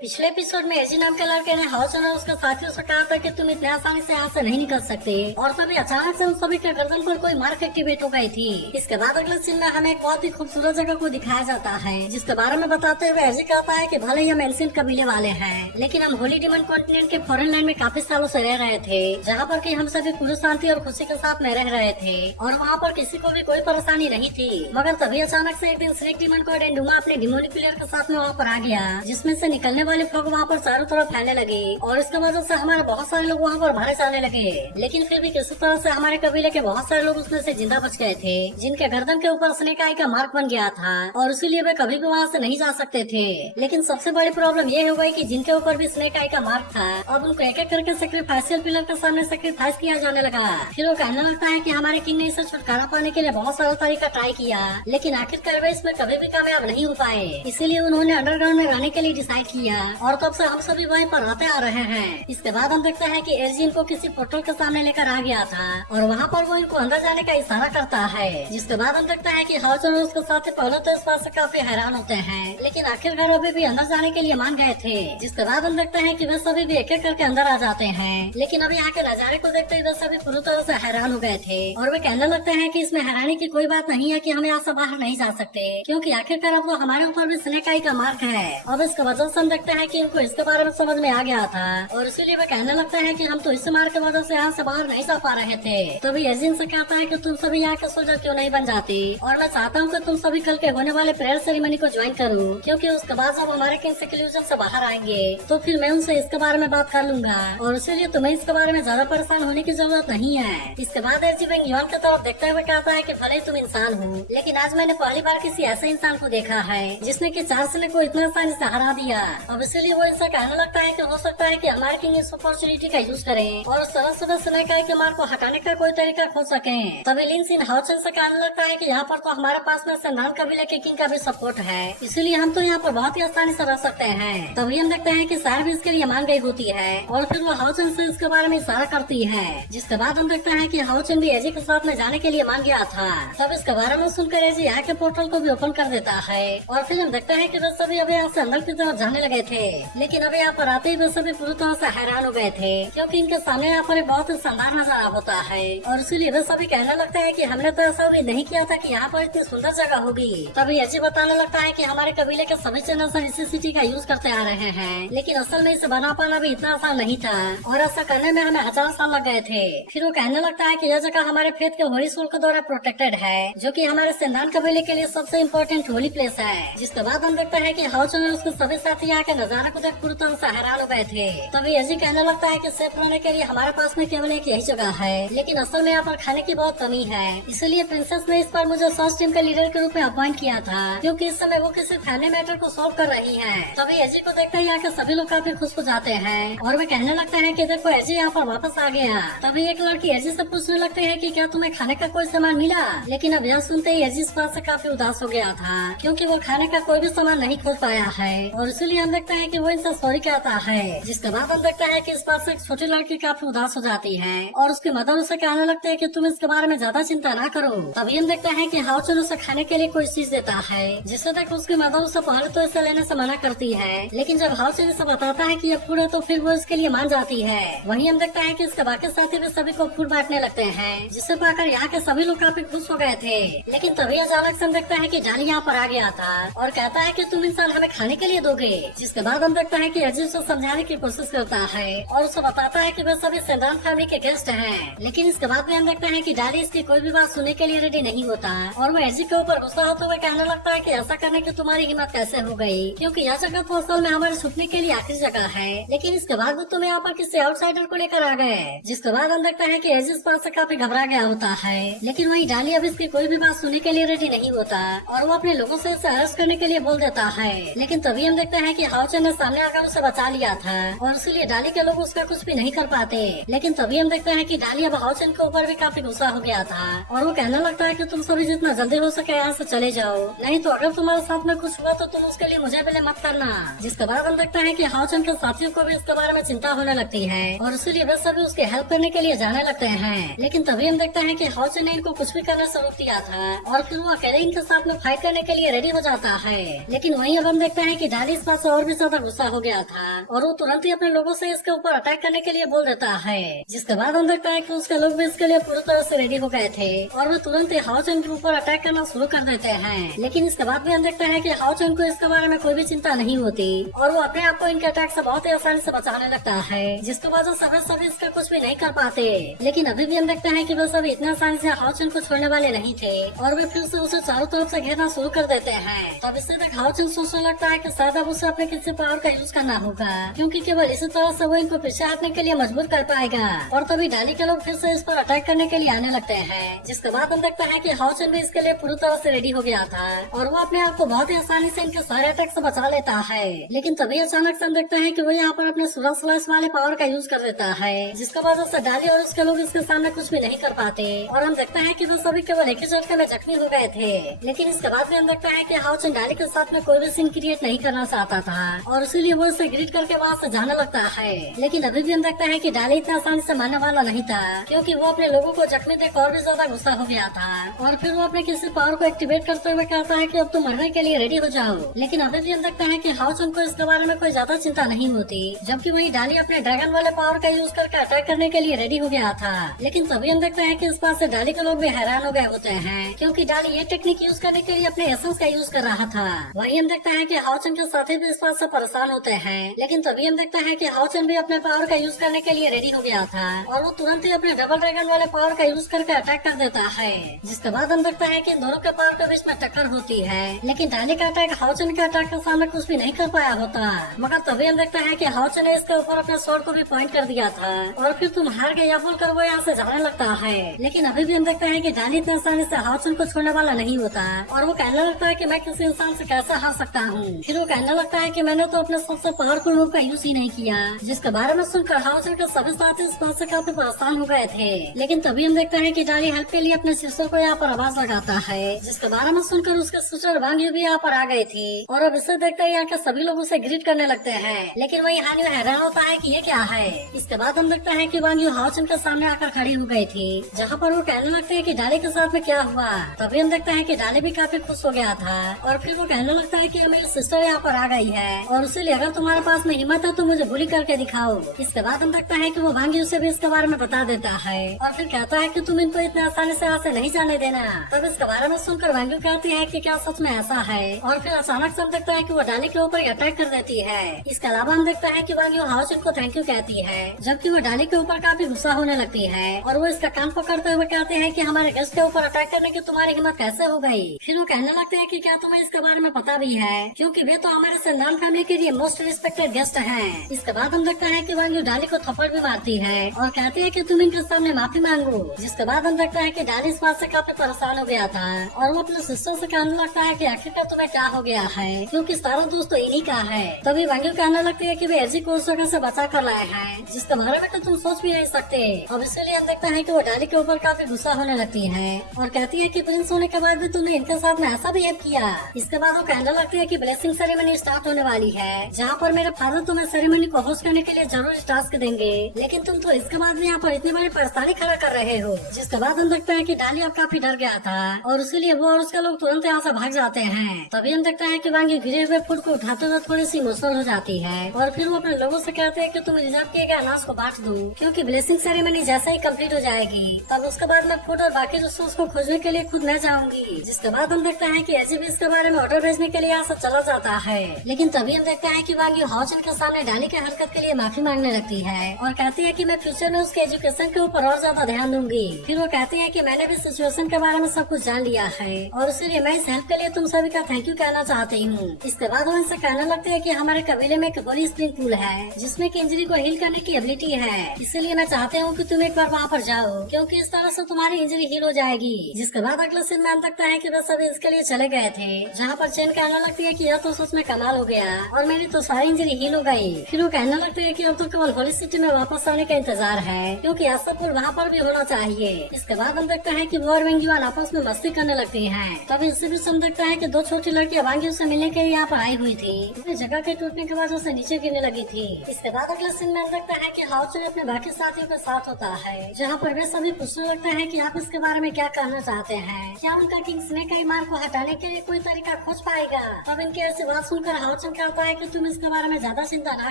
पिछले एपिसोड में एजी नाम के लड़के ने हाउसन और उसके साथियों से कहा था कि तुम इतने आसानी से यहाँ से नहीं निकल सकते, और तभी अचानक से उन सभी के गर्दन पर कोई मार्क एक्टिवेट हो गई थी। इसके बाद अगले सीन में हमें एक बहुत ही खूबसूरत जगह को दिखाया जाता है, जिसके बारे में बताते हुए एजी कहता है कि भले ही हम एंशिएंट कबीले वाले हैं, लेकिन हम होली डिमन कॉन्टिनेंट के फॉरेन लैंड में काफी सालों से रह रहे थे, जहाँ पर कि हम सभी पूरी शांति और खुशी के साथ में रह रहे थे और वहाँ पर किसी को भी कोई परेशानी नहीं थी। मगर तभी अचानक से एक दिन स्नेक डिमन को एंडुमा अपने डिमोनिक प्लेयर के साथ में वहाँ पर आ गया, जिसमें से निकलने वाले फॉग वहाँ पर चारों तरफ फैलने लगे और इसकी वजह से हमारे बहुत सारे लोग वहाँ पर मारे जाने लगे। लेकिन फिर भी किसी तरह से हमारे कबीले के बहुत सारे लोग उसमें से जिंदा बच गए थे, जिनके गर्दन के ऊपर स्नेक आई का मार्क बन गया था और इसीलिए वे कभी भी वहाँ से नहीं जा सकते थे। लेकिन सबसे बड़ी प्रॉब्लम ये हो गई कि जिनके ऊपर भी स्नेक आई का मार्क था, अब उनको एक एक करके सेक्रीफाइशियल पिलर के सामने सेक्रीफाइस किया जाने लगा। फिर वो कहने लगता है कि हमारे किंग ने इसे छुटकारा पाने के लिए बहुत सारा तरीका ट्राई किया, लेकिन आखिरकार वे इसमें कभी भी कामयाब नहीं हो पाए। इसीलिए उन्होंने अंडरग्राउंड में रहने के लिए डिसाइड किया और तब से हम सभी वहीं पर रहते आ रहे हैं। इसके बाद हम देखते हैं कि एजी इनको किसी पोर्टल के सामने लेकर आ गया था और वहाँ पर वो इनको अंदर जाने का इशारा करता है। जिसके बाद हम देखते हैं कि हाउसन और उसके साथी पहले तो इस बात से काफी हैरान होते हैं, लेकिन आखिरकार अभी भी अंदर जाने के लिए मान गए थे। जिसके बाद हम देखते हैं कि वे सभी भी एक एक करके अंदर आ जाते हैं, लेकिन अभी यहाँ के नजारे को देखते ही वे सभी पूरी तरह से हैरान हो गए थे और वे कहने लगते हैं कि इसमें हैरानी की कोई बात नहीं है कि हम यहाँ से बाहर नहीं जा सकते, क्योंकि आखिरकार अब तो हमारे ऊपर भी स्नेक आई का मार्क है। अब इसकी वजह से हम देखते हैं कि इनको इसके बारे में समझ में आ गया था और इसीलिए वे कहने लगता है कि हम तो इस मार्क की वजह से यहाँ से बाहर नहीं जा पा रहे थे। तभी एजिन से कहता है कि तुम सभी यहाँ के सोल्जर क्यों नहीं बन जाती, और मैं चाहता हूँ कि तुम सभी कल के होने वाले प्रेयर सेरेमनी को ज्वाइन करो, क्योंकि उसके बाद जब हमारे किंग इल्यूजन से बाहर आएंगे तो फिर मैं उनसे इसके बारे में बात कर लूंगा और इसीलिए तुम्हें इसके बारे में ज्यादा परेशान होने की जरूरत नहीं है। इसके बाद एजी बेंगियन की तरफ देखते हुए कहता है कि भले ही तुम इंसान हो, लेकिन आज मैंने पहली बार किसी ऐसे इंसान को देखा है जिसने कि 4 सिले को इतना आसानी से हरा दिया। अब इसीलिए वो इनसे कहने लगता है कि हो सकता है कि हमारे किंग इस अपॉर्चुनिटी का यूज करें और उस तरह से स्नेक आई के मार को हटाने का कोई तरीका खोज सके। तभी लिन सिन हाउसन से कहने लगता है कि यहाँ पर तो हमारे पास में संधान कबीले के किंग का भी सपोर्ट है, इसीलिए हम तो यहाँ पर बहुत ही आसानी से रह सकते हैं। तभी हम देखते हैं कि सार भी इसके लिए मान गई होती है और फिर वो हाउसन से इसके बारे में इशारा करती है। जिसके बाद हम देखते हैं कि हाउसन भी एजी के साथ में जाने के लिए मान गया था। तब इसके बारे में सुनकर एजी यहाँ के पोर्टल को भी ओपन कर देता है और फिर हम देखते हैं कि वे सभी अभी यहाँ से अंदर की तरफ जाने लगे थे, लेकिन अभी यहाँ पर आते ही वे सभी पूरी तरह से हैरान हो गए थे, क्योंकि इनके सामने यहाँ पर एक बहुत ही शानदार नजारा होता है और इसीलिए वे सभी कहने लगते हैं कि हमने तो ऐसा भी नहीं किया था कि यहाँ पर इतनी सुंदर जगह होगी। तभी एजी बताने लगता है कि हमारे कबीले के सभी चैनल इसी सिटी का यूज करते आ रहे हैं, लेकिन असल में इसे बना पाना भी इतना आसान नहीं था और ऐसा करने में हमें 1000 साल लग गए थे। फिर वो कहने लगता है कि यह जगह हमारे फेथ के होली सोल के द्वारा प्रोटेक्टेड है, जो कि हमारे सिंधान कबीले के लिए सबसे इम्पोर्टेंट होली प्लेस है। जिसके बाद हम देखते हैं कि हाउसन और उसके सभी साथी यहाँ के नजारे को देख पूरी तरह से हैरान हो गए थे। तभी एजी कहने लगता है कि सेफ रहने के लिए हमारे पास में केवल एक यही जगह है, लेकिन असल में यहाँ पर खाने की बहुत कमी है, इसलिए प्रिंसेस ने इस पर मुझे सर्च टीम के लीडर के रूप में अपॉइंट किया था, क्योंकि इस समय वो किसी फैमिली मैटर को सॉल्व कर रही है। तभी एजी को देखते ही यहाँ के सभी लोग काफी खुश हो जाते हैं और वे कहने लगते हैं कि देखो एजी यहाँ पर वापस आ गया। तभी एक लड़की एजी से पूछने लगती है कि क्या तुम्हें खाने का कोई सामान मिला, लेकिन अब यह सुनते ही एजी इस बात से काफी उदास हो गया था, क्योंकि वो खाने का कोई भी सामान नहीं खोज पाया है और इसीलिए हम देखते हैं कि वो इनसे सॉरी कहता है। जिसके बाद हम देखते हैं कि इस बात से एक छोटी लड़की काफी उदास हो जाती है और उसकी मदर उसे कहने लगते है कि तुम इसके बारे में ज्यादा चिंता ना करो। तभी हम देखते हैं कि हाउसन उसे खाने के लिए कोई चीज देता है, जिसे देख उसकी मदर उसे पहले तो इसे लेने से मना करती है, लेकिन जब हाउसन इसे बताता है कि यह फूड है तो फिर वो इसके लिए मान जाती है। वहीं हम देखते हैं कि इसके बाकी साथी भी सभी को फूड बांटने लगते हैं, जिससे पाकर यहाँ के सभी लोग काफी खुश हो गए थे। लेकिन तभी अचानक से हम देखते हैं कि जाली यहाँ पर आ गया था और कहता है कि तुम इंसान हमें खाने के लिए दोगे। जिसके बाद हम देखते हैं कि अजीब उसे समझाने की कोशिश करता है और उसे बताता है कि वे सभी सिंधान फैमिली के गेस्ट हैं, लेकिन इसके बाद भी हम देखते हैं कि डाली इसकी कोई भी बात सुनने के लिए रेडी नहीं होता और वो एजी के ऊपर गुस्सा होते हुए कहने लगता है कि ऐसा करने की तुम्हारी हिम्मत कैसे हो गई, क्योंकि यह जगह तो असल में हमारे छुपने के लिए आखिरी जगह है, लेकिन इसके बाद भी तुम यहाँ पर किसी आउटसाइडर को लेकर आ गए। जिसके बाद हम देखते हैं कि एजी इस बात से काफी घबरा गया होता है, लेकिन वही डाली अब इसकी कोई भी बात सुनने के लिए रेडी नहीं होता और वो अपने लोगों से इसे अरेस्ट करने के लिए बोल देता है। लेकिन तभी हम देखते हैं कि हाउसन ने सामने आकर उसे बचा लिया था और इसीलिए डाली के लोग उसका कुछ भी नहीं कर पाते। लेकिन तभी हम देखते हैं कि डाली अब हाउसन के ऊपर भी काफी गुस्सा हो गया था और वो कहने लगता है कि तुम सभी जितना जल्दी हो सके यहाँ से चले जाओ, नहीं तो अगर तुम्हारे साथ में कुछ हुआ तो तुम उसके लिए मुझे पहले मत करना। जिसके बाद हम देखते हैं कि हाउसन के साथियों को भी इसके बारे में चिंता होने लगती है और इसीलिए वे सभी उसकी हेल्प करने के लिए जाने लगते हैं। लेकिन तभी हम देखते हैं कि हाउसन ने इनको कुछ भी करने से रोक दिया था और फिर वो अकेले इनके साथ में फाइट करने के लिए रेडी हो जाता है। लेकिन वहीं अब हम देखते हैं कि डाली इस बात से और भी ज्यादा गुस्सा हो गया था और वो तुरंत ही अपने लोगों से इसके ऊपर अटैक करने के लिए बोल देता है। जिसके बाद हम देखता है कि उसके लोग भी इसके लिए पूरी तरह से रेडी हो गए थे और वो तुरंत ही हाओ चुन के ऊपर अटैक करना शुरू कर देते हैं। लेकिन इसके बाद भी हम देखते हैं कि हाओ चुन को इसके बारे में कोई भी चिंता नहीं होती और वो अपने आप को इनके अटैक से बहुत ही आसानी से बचाने लगता है, जिसकी वजह से वे सभी इसका कुछ भी नहीं कर पाते। लेकिन अभी भी हम देखते हैं कि वे सभी इतना आसानी से हाओ चुन को छोड़ने वाले नहीं थे और वे फिर से उसे चारों तरफ से घेरना शुरू कर देते हैं। तब इससे तक हाओ चुन सोचने लगता है कि शायद अब उसे अपने किसी पावर का यूज करना होगा, क्योंकि केवल इसी तरह से वो इनको पीछे हटने के लिए मजबूर कर पाएगा। और तभी डाली के लोग फिर से इस पर अटैक करने के लिए आने लगते हैं। जिसके बाद हम देखते हैं कि हाओ चुन भी इसके लिए पूरी तरह से रेडी हो गया था और वो अपने आप को बहुत ही आसानी से इनके सारे अटैक से बचा लेता है। लेकिन तभी अचानक से हम देखते हैं कि वो यहाँ पर अपने सूरज स्लैश वाले पावर का यूज कर देता है, जिसकी वजह से डाली और उसके लोग इसके सामने कुछ भी नहीं कर पाते और हम देखते हैं कि वो सभी केवल एक ही झटके में जख्मी हो गए थे। लेकिन इसके बाद भी हम देखते हैं कि हाओ चुन डाली के साथ में कोई भी सीन क्रिएट नहीं करना चाहता था और इसीलिए वो उसे ग्रीट करके वहाँ से जाने लगता है। लेकिन अभी भी हम देखते हैं कि डाली इतना आसानी से मारने वाला नहीं था, क्योंकि वो अपने लोगों को जख्मी देख और भी ज्यादा गुस्सा हो गया था और फिर वो अपने किसी पावर को एक्टिवेट करते हुए कहता है कि अब तुम मरने के लिए रेडी हो जाओ। लेकिन अभी भी हम देखते हैं कि हाओ चुन को इसके बारे में कोई ज्यादा चिंता नहीं होती, जबकि वही डाली अपने ड्रैगन वाले पावर का यूज करके अटैक करने के लिए रेडी हो गया था। लेकिन तभी हम देखते हैं कि इस बात से डाली के लोग भी हैरान हो गए होते हैं, क्योंकि डाली ये टेक्निक यूज करने के लिए अपने एसेंस का यूज कर रहा था। वही हम देखते हैं कि हाओ चुन के साथी भी इस बात से परेशान होते हैं। लेकिन तभी हम देखते हैं कि हाओ चुन भी अपने पावर का यूज करने के लिए रेडी हो गया था और वो तुरंत ही अपने डबल ड्रैगन वाले पावर का यूज करके अटैक कर देता है। जिसके बाद हम देखते हैं कि इन दोनों के पावर के बीच में टक्कर होती है, लेकिन डाली का अटैक हाओ चुन के अटैक के सामने कुछ भी नहीं कर पाया होता। मगर तभी हम देखते हैं कि हाओ चुन ने इसके ऊपर अपने स्वॉर्ड को भी पॉइंट कर दिया था और फिर तुम हार गए या बोलकर वो यहाँ से जाने लगता है। लेकिन अभी भी हम देखते हैं कि डाली इतने आसानी से हाओ चुन को छोड़ने वाला नहीं होता और वो कहने लगता है कि मैं किसी इंसान से कैसे हार सकता हूँ। फिर वो कहने लगता है कि मैंने तो अपने सबसे पावरफुल मूव का यूज ही नहीं किया, जिसके बारे में सुनकर हाओ चुन के सभी साथी इस बात से काफी परेशान हो गए थे। लेकिन तभी हम देखते हैं कि डाली हेल्प के लिए अपने शिष्यों को यहाँ पर आवाज लगाता है, जिसके बारे में सुनकर उसके सिस्टर वांग यू भी यहाँ पर आ गई थी और अब इसे देखते ही यहाँ के सभी लोग उसे ग्रीट करने लगते हैं। लेकिन वही हान यू हैरान होता है कि ये क्या है। इसके बाद हम देखते हैं कि वांग यू हाओ चुन के सामने आकर खड़ी हो गई थी, जहाँ पर वो कहने लगते हैं कि डाली के साथ में क्या हुआ। तभी हम देखते हैं कि डाली भी काफी खुश हो गया था और फिर वो कहने लगता है कि मेरी सिस्टर यहाँ पर आ गई है और इसीलिए अगर तुम्हारे पास में हिम्मत है तो मुझे बुली करके दिखाओ। इसके बाद हम देखते हैं कि वो वांग यू से भी इसके बारे में बता देता है और फिर कहता है कि तुम इनको इतने आसानी से यहाँ से नहीं जाने देना। तब इसके बारे में सुनकर वांग यू कहती है कि क्या सच में ऐसा है और फिर अचानक से हम देखते हैं कि वो डाली के ऊपर अटैक कर देती है। इसके अलावा हम देखते हैं कि वांग यू हाओ चुन को थैंक यू कहती है, जबकि वो डाली के ऊपर काफी गुस्सा होने लगती है और वो इसका कान पकड़ते हुए कहते हैं कि हमारे गेस्ट के ऊपर अटैक करने की तुम्हारी हिम्मत कैसे हो गई। फिर वो कहने लगते हैं कि क्या तुम्हें इसके बारे में पता भी है, क्योंकि वे तो हमारे सिंधान फैमिली के लिए मोस्ट रिस्पेक्टेड गेस्ट हैं। इसके बाद हम देखते हैं कि वांग यू डाली को थप्पड़ भी मारती है और कहती है कि तुम इनके सामने माफी मांगो। जिसके बाद हम देखते हैं कि डाली इस बात से काफी परेशान हो गया था और वो अपने सिस्टर से कहने लगता है कि आखिरकार तुम्हें क्या हो गया है, क्योंकि सारा दोस्त तो इन्हीं का है। तभी वांग यू कहने लगती है कि वे एजी को उस जगह से बचा कर लाए हैं जिसके बारे में तो तुम सोच भी नहीं सकते। अब इसलिए हम देखते हैं कि वो डाली के ऊपर काफी गुस्सा होने लगती है और कहती है कि प्रिंस होने के बाद भी तुमने इनके साथ में ऐसा बिहेव किया। इसके बाद वो कहने लगती है कि ब्लेसिंग सेरेमनी स्टार्ट होने वाली है, जहाँ पर मेरे फादर तुम्हें सेरेमनी को होस्ट करने के लिए जरूर टास्क देंगे, लेकिन तुम तो इसके बाद भी यहाँ पर इतनी बड़ी परेशानी खड़ा कर रहे हो। जिसके बाद हम देखते हैं कि डाली अब काफी डर गया था और इसीलिए वो और उसके लोग तुरंत यहाँ से भाग जाते हैं। तभी हम देखते हैं कि वांग यू गिरे हुए फूड को उठाते हुए थोड़ी सी इमोशनल हो जाती है और फिर वो अपने लोगों से कहते हैं कि तुम रिजर्व किए गए अनाज को बांट दो, क्योंकि ब्लेसिंग सेरेमनी जैसे ही कंप्लीट हो जाएगी तब उसके बाद मैं फूड और बाकी रिसोर्स को खोजने के लिए खुद मैं जाऊंगी। जिसके बाद हम देखते हैं कि एजी भी इसके बारे में ऑर्डर भेजने के लिए यहाँ से चला जाता है। लेकिन तभी हम देखते हैं कि वांग यू हाओ चुन के सामने डाली के हरकत के लिए माफी मांगने लगती है और कहती है कि मैं फ्यूचर में उसके एजुकेशन के ऊपर और ज्यादा ध्यान दूंगी। फिर वो कहती है कि मैंने भी सिचुएशन के बारे में सब कुछ जान लिया है और इसीलिए मैं इस हेल्प के लिए तुम सभी का थैंक यू कहना चाहती हूँ। इसके बाद वो इनसे कहने लगती है कि हमारे कबीले में एक बड़ी स्प्रिंग पूल है जिसमें कि इंजरी को हील करने की एबिलिटी है, इसलिए मैं चाहती हूँ कि तुम एक बार वहाँ पर जाओ, क्योंकि इस तरह से तुम्हारी इंजरी हील हो जाएगी। जिसके बाद अगले सीन में हम देखते हैं कि वे सभी इसके लिए चले गए थे, जहाँ पर चेन कहने लगती है कि यह तो सच में कमाल हो गया और मेरी तो सारी इंजरी हील हो गई। फिर वो कहने लगती है कि अब तो केवल होली सिटी में वापस आने का इंतजार है, क्योंकि ऐसा पुल वहाँ पर भी होना चाहिए। इसके बाद हम देखते हैं कि वो और वांग यू आपस में मस्ती करने लगती हैं। तब इससे भी हम देखते हैं कि दो छोटी लड़कियां वांग यू से मिलने के लिए यहाँ पर आई हुई थी, वे जगह के टूटने के बाद उसे नीचे गिरने लगी थी। इसके बाद अगले सीन में हम देखते हैं कि हाओ चुन अपने बाकी साथियों के साथ होता है, जहाँ पर वे सभी पूछने लगते हैं कि आप इसके बारे में क्या कहना चाहते हैं, क्या उनका किंग स्नेक आई मार को हटाने के लिए कोई तरीका खोज पाएगा। तब इनकी ऐसी बात सुनकर हाओ चुन कहता है कि तुम इसके बारे में ज्यादा चिंता ना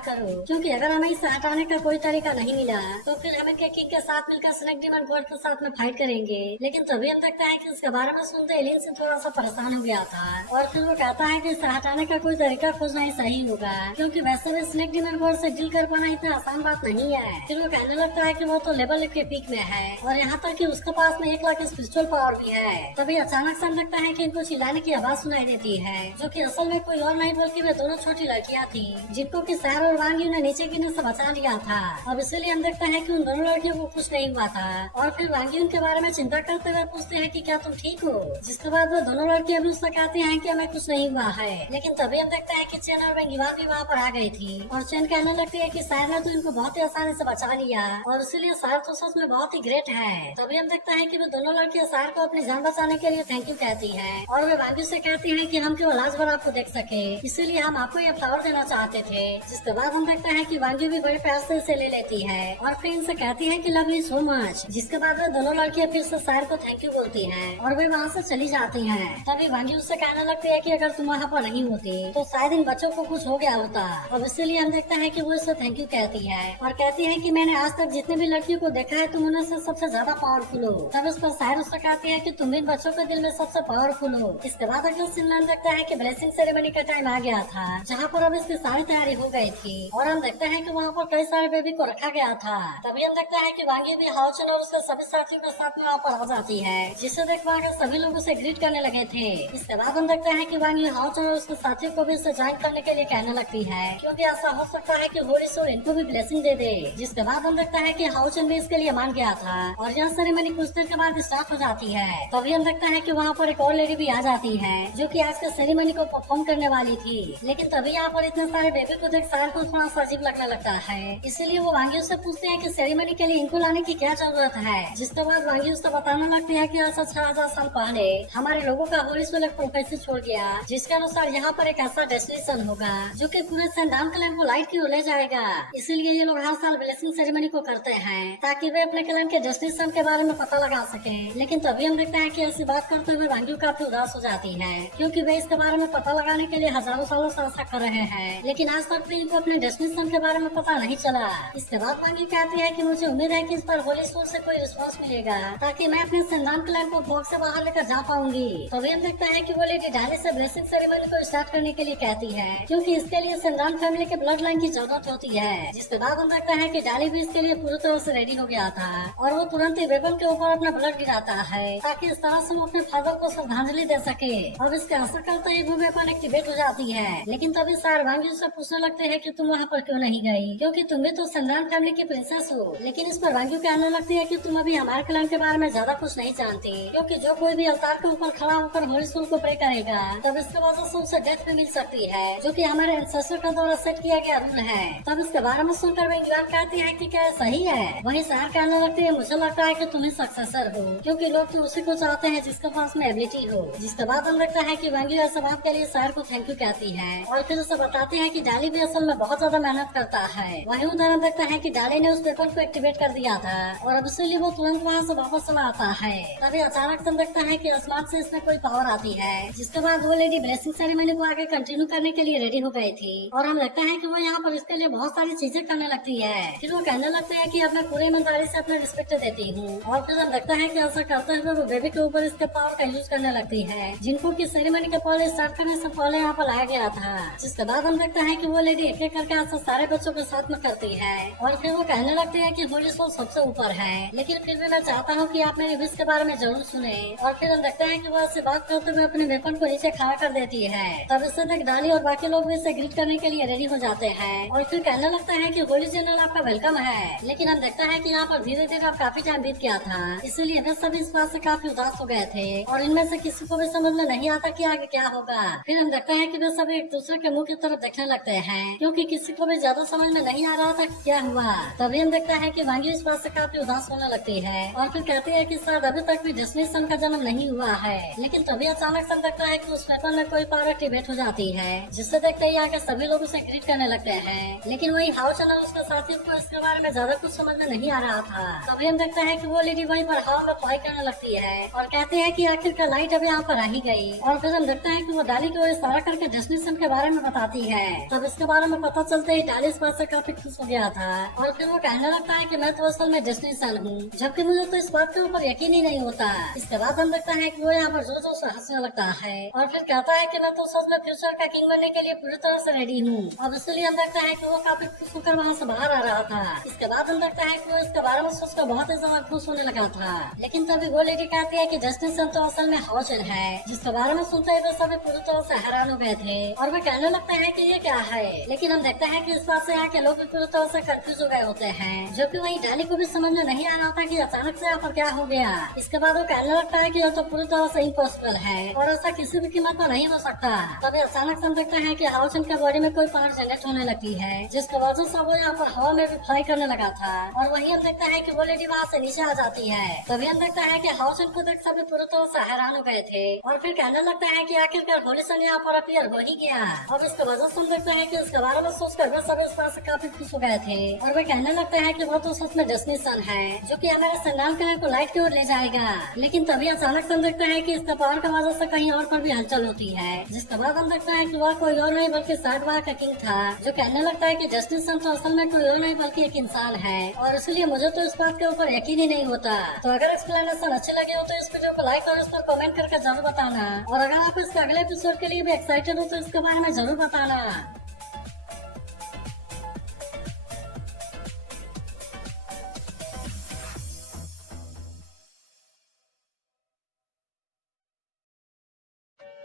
करो, क्योंकि अगर हमें इसे हटाने का कोई तरीका नहीं मिला तो फिर हम इनके किंग के साथ मिलकर स्नेक डीमन गॉड के साथ में फाइट करेंगे। लेकिन तभी हम देखता है कि इसके बारे में सुनते एलियन से थोड़ा सा परेशान हो गया था और फिर वो कहता है कि इसे हटाने का कोई तरीका खोजना ही सही होगा, क्योंकि वैसे भी स्नेक डीमन गॉड से डील कर पाना इतना आसान बात नहीं है। फिर वो कहने लगता है कि वो तो लेवल 1 के पीक में है और यहाँ तक कि उसके पास में 1 लाख स्पिरिचुअल पावर भी है। तभी अचानक से लगता है कि इनको चिल्लाने की आवाज सुनाई देती है, जो कि असल में कोई और नहीं बल्कि वे दोनों छोटी लड़कियां थी जिनको कि सैर और वांगी ने नीचे गिरने से बचा लिया था। अब इसीलिए हम देखता है कि उन दोनों लड़कियों को कुछ नहीं हुआ था और फिर वांगी उनके बारे में चिंता करते हुए पूछते हैं कि क्या तुम ठीक हो, जिसके बाद वो दोनों लड़कियां भी उससे कहती हैं कि हमें कुछ नहीं हुआ है। लेकिन तभी हम देखते हैं कि चैन और बेंगीवार भी वहाँ पर आ गई थी और चैन कहने लगती है कि सैर ने तो इनको बहुत ही आसानी से बचा लिया और इसीलिए सैर तो सच में बहुत ही ग्रेट है। तभी हम देखता है कि वो दोनों लड़कियां सैर को अपनी जान बचाने के लिए थैंक यू कहती है और वे वांगी से कहती है कि हम केवल आज भर आपको देख सके, इसीलिए हम आपको ये फ्लावर देना चाहते थे। जिसके बाद हम देखते हैं कि वांगी भी बड़े प्यार से इसे ले लेती है और फिर इनसे कहती है कि लव यू सो मच। जिसके बाद वे दोनों लड़कियां फिर से सैर को थैंक यू बोलती हैं और वे वहाँ से चली जाती हैं। तभी वांगी उससे कहने लगती है कि अगर तुम वहाँ पर नहीं होती तो शायद इन बच्चों को कुछ हो गया होता। अब इसीलिए हम देखते हैं कि वो इससे थैंक यू कहती है और कहती है कि मैंने आज तक जितने भी लड़कियों को देखा है तुम उन्हें से सबसे ज्यादा पावरफुल हो। तब उस पर सैर उससे कहती है कि तुम इन बच्चों के दिल में सबसे पावरफुल हो। इसके बाद अगले सीन में हम देखता है कि ब्लेसिंग सेरेमनी का टाइम आ गया था, जहाँ पर अब इसकी सारी तैयारी हो गई थी और हम देखते हैं कि वहाँ पर कई सारे बेबी को रखा गया था। तभी हम देखते हैं कि वांगी भी हाउचन और उसके सभी साथियों के साथ में वहाँ पर आ जाती है, जिसे देख वहाँ के सभी लोग उसे ग्रीट करने लगे थे। इसके बाद हम देखते हैं कि वांगी हाउचन और उसके साथियों को भी इसे ज्वाइन करने के लिए कहने लगती है, क्योंकि ऐसा हो सकता है कि होली सोल इनको भी ब्लेसिंग दे दे। जिसके बाद हम देखता है कि हाउचन भी इसके लिए मान गया था और यह सेरेमनी कुछ देर के बाद स्टार्ट हो जाती है। तभी हम देखता है कि वहाँ पर एक और लेडी भी आ जाती है जो कि आज के सेरेमनी को परफॉर्म करने वाली थी। लेकिन तभी यहाँ पर इतने सारे बेबी को देख सैर को थोड़ा सा अजीब लगने लगता है, इसीलिए वो वांगी उससे पूछते हैं कि सेरेमनी के लिए इनको लाने की क्या जरूरत है। जिसके बाद वांगी उससे बताने लगती है कि ऐसा 6000 साल पहले हमारे लोगों का होली सोल एक प्रोफेसर छोड़ गया, जिसके अनुसार यहाँ पर एक ऐसा डेस्टिनेशन होगा जो कि पूरे सेंडान क्लैन को लाइट की ओर ले जाएगा। इसीलिए ये लोग हर साल ब्लेसिंग सेरेमनी को करते हैं ताकि वे अपने क्लैन के डेस्टिनेशन के बारे में पता लगा सके। लेकिन तभी हम देखते हैं कि ऐसी बात करते हुए वांगी काफी उदास हो जाती है, क्योंकि वे इसके बारे में पता लगाने के लिए हजारों सालों से ऐसा कर रहे हैं, लेकिन आज तक भी इनको अपने डेस्टिनेशन के बारे में पता नहीं चला। इसके बाद वांगी कहती है कि मुझे उम्मीद है कि इस पर होली सोल से कोई रिस्पॉन्स मिलेगा ताकि मैं अपने सेंडान क्लैन को भोग से बाहर लेकर जा पाऊंगी। तभी हम देखते हैं कि वो लेडी डाली से ब्लेसिंग सेरेमनी को स्टार्ट करने के लिए कहती है, क्योंकि इसके लिए सेंडान फैमिली के ब्लड लाइन की जरूरत होती है। जिसके बाद हम देखते हैं कि डाली भी इसके लिए पूरी तरह से रेडी हो गया था और वो तुरंत ही वेपन के ऊपर अपना ब्लड गिराता है ताकि इस तरह से वो अपने फादर को श्रद्धांजलि दे सके। और इसके असर करते ही वो वेपन एक्टिवेट हो जाती है। लेकिन तभी सैर वांगी उससे पूछने लगते हैं कि तुम वहाँ पर क्यों नहीं गई, क्योंकि तुम भी तो सेंडान फैमिली की प्रिंसेस हो। लेकिन इस पर वांगी कहने लगती है कि तुम अभी हमारे क्लैन के बारे में ज्यादा कुछ नहीं जानती, क्योंकि जो कोई भी अवतार के ऊपर खड़ा होकर होली सोल को प्रे करेगा तब इसके वजह से उसे डेथ भी मिल सकती है, जो कि हमारे एंसेस्टर का द्वारा सेट किया गया रूल है। तब इसके बारे में सुनकर बेंगीवार कहती है कि क्या सही है। वहीं सैर कहने लगती है, मुझे लगता है कि तुम ही सक्सेसर हो, क्योंकि लोग तो उसी को चाहते हैं जिसके पास में एबिलिटी हो। जिसके बाद हम लगता है कि वांगी इस बात के लिए सैर को थैंक यू कहती है और फिर उसे बताते हैं कि डाली भी असल में बहुत ज्यादा मेहनत करता है। वहीं उदाहरण देखता है कि डाली ने उस वेपन को एक्टिवेट कर दिया था और अब इसीलिए वो तुरंत वहाँ से वापस चला आता है। तभी अचानक से देखता है कि आसमान से इसमें कोई पावर आती है, जिसके बाद वो लेडी ब्लेसिंग सेरेमनी को आगे कंटिन्यू करने के लिए रेडी हो गई थी और हम लगता है कि वो यहाँ पर इसके लिए बहुत सारी चीजें करने लगती है। फिर वो कहने लगते हैं कि अब मैं पूरी ईमानदारी से अपना रिस्पेक्ट देती हूँ और फिर हम लगता है कि ऐसा करते हुए वो बेबी के ऊपर इसके पावर का यूज करने लगती है, जिनको की सेरेमनी के पहले स्टार्ट करने से पहले यहाँ पर लाया गया था। जिसके बाद हम देखते हैं कि वो लेडी एक एक करके ऐसा सारे बच्चों के साथ में करती है और फिर वो कहने लगती है कि होली सोल सबसे ऊपर है, लेकिन फिर भी मैं चाहता हूँ कि आप मेरे विश के बारे में जरूर सुने। और फिर हम देखते हैं कि वो ऐसे बात करते हुए अपने वेपन को नीचे खड़ा कर देती है। तब इससे तक डाली और बाकी लोग भी इसे ग्रीट करने के लिए रेडी हो जाते हैं और फिर कहने लगता है कि होली जनरल आपका वेलकम है। लेकिन हम देखते हैं कि यहाँ पर धीरे धीरे अब काफी टाइम बीत गया था, इसीलिए वे सभी इस बात से काफी उदास हो गए थे और इनमें से किसी को भी समझ में नहीं आता कि आगे क्या होगा। फिर हम देखते हैं कि वे सभी एक दूसरे के मुंह की तरफ देखने लगते हैं, क्योंकि किसी को भी ज्यादा समझ में नहीं आ रहा था क्या हुआ। तभी हम देखते हैं कि वांगी इस बात से काफी उदास होने लगती है और फिर कहती है कि शायद अभी तक भी डेस्टिनेशन का जन्म नहीं हुआ है। लेकिन तभी अचानक से देखता है कि उस वेपन में कोई पावर एक्टिवेट हो जाती है, जिससे देखते ही आके सभी लोग उसे ग्रीट करने लगते हैं। लेकिन वही हाउस और उसके साथियों को इसके बारे में ज्यादा कुछ समझ में नहीं आ रहा था। तभी हम देखते हैं कि वो लेडी वहीं पर हवा में फ्लाई करने लगती है और कहती है कि आखिरकार लाइट अभी यहाँ पर आ ही गई। और फिर हम देखते हैं कि वो डाली को इशारा करके डेस्टिनेशन के बारे में बताती है। तब इसके बारे में पता चलते ही डाली इस बात से काफी खुश हो गया था और फिर वो कहने लगता है कि मैं तो असल में डिज्नी सन हूँ, जबकि मुझे तो इस बात के ऊपर यकीन ही नहीं होता। इसके बाद हम देखता है कि वो यहाँ पर जोर जोर से हंसने लगता है और फिर कहता है कि मैं तो सच में फ्यूचर का किंग बनने के लिए पूरी तरह से रेडी हूँ। अब इसलिए हम देखता है कि वो काफी खुश होकर वहाँ से बाहर आ रहा था। इसके बाद हम देखता है कि वो इसके बारे में सोचकर बहुत ही ज्यादा खुश होने लगा था। लेकिन तभी वो लेडी कहती है कि डिज्नी सन तो असल में हाउचन है, जिसके बारे में सुनते ही वे सभी पूरी तरह से हैरान हो गए थे और वे कहने लगते हैं कि ये क्या है। लेकिन हम देखते हैं कि इस बात से यहाँ के लोग भी पूरी तरह से कंफ्यूज हो गए होते हैं, जो कि वहीं डाली को भी समझ में नहीं आ रहा था कि अचानक से यहाँ पर क्या हो गया। इसके बाद वो कहने लगता है कि यह तो पूरी तरह से इम्पॉसिबल है और ऐसा किसी भी कीमत पर नहीं हो सकता। तभी अचानक से हम देखते हैं कि हाउसन के बॉडी में कोई पावर जनरेट होने लगती है, जिसकी वजह से वो यहाँ पर हवा में भी फ्लाई करने लगा था। और वहीं हम देखते हैं कि वो लेडी वहाँ से नीचे आ जाती है। तभी हम देखते हैं कि हाउसन को देख सभी पूरी तरह से हैरान हो गए थे और फिर कहने लगता है कि आखिरकार होली सन यहाँ पर अपीयर हो ही गया। अब इसके वजह से हम देखते हैं कि इसके बारे में सोचकर वे सभी इस बात से काफी खुश हो गए थे और वे कहने लगते हैं कि वो तो सच में डिज्नी सन है, जो कि हमारे संग्राम कलर को लाइट की ओर ले जाएगा। लेकिन तभी अचानक से हम देखते हैं कि इसका पावर की वजह से कहीं और पर भी हलचल होती है, जिसके बाद हम देखते हैं कि वह कोई और नहीं बल्कि साइडवार का किंग था, जो कहने लगता है कि डिज्नी सन तो असल में कोई और नहीं बल्कि एक इंसान है और इसलिए मुझे तो इस बात के ऊपर यकीन ही नहीं होता। तो अगर एक्सप्लेनेशन अच्छे लगे हो तो इस वीडियो को लाइक और इस पर कमेंट करके जरूर बताना और अगर आप इसके अगले एपिसोड के लिए भी एक्साइटेड हो तो इसके बारे में जरूर बताना।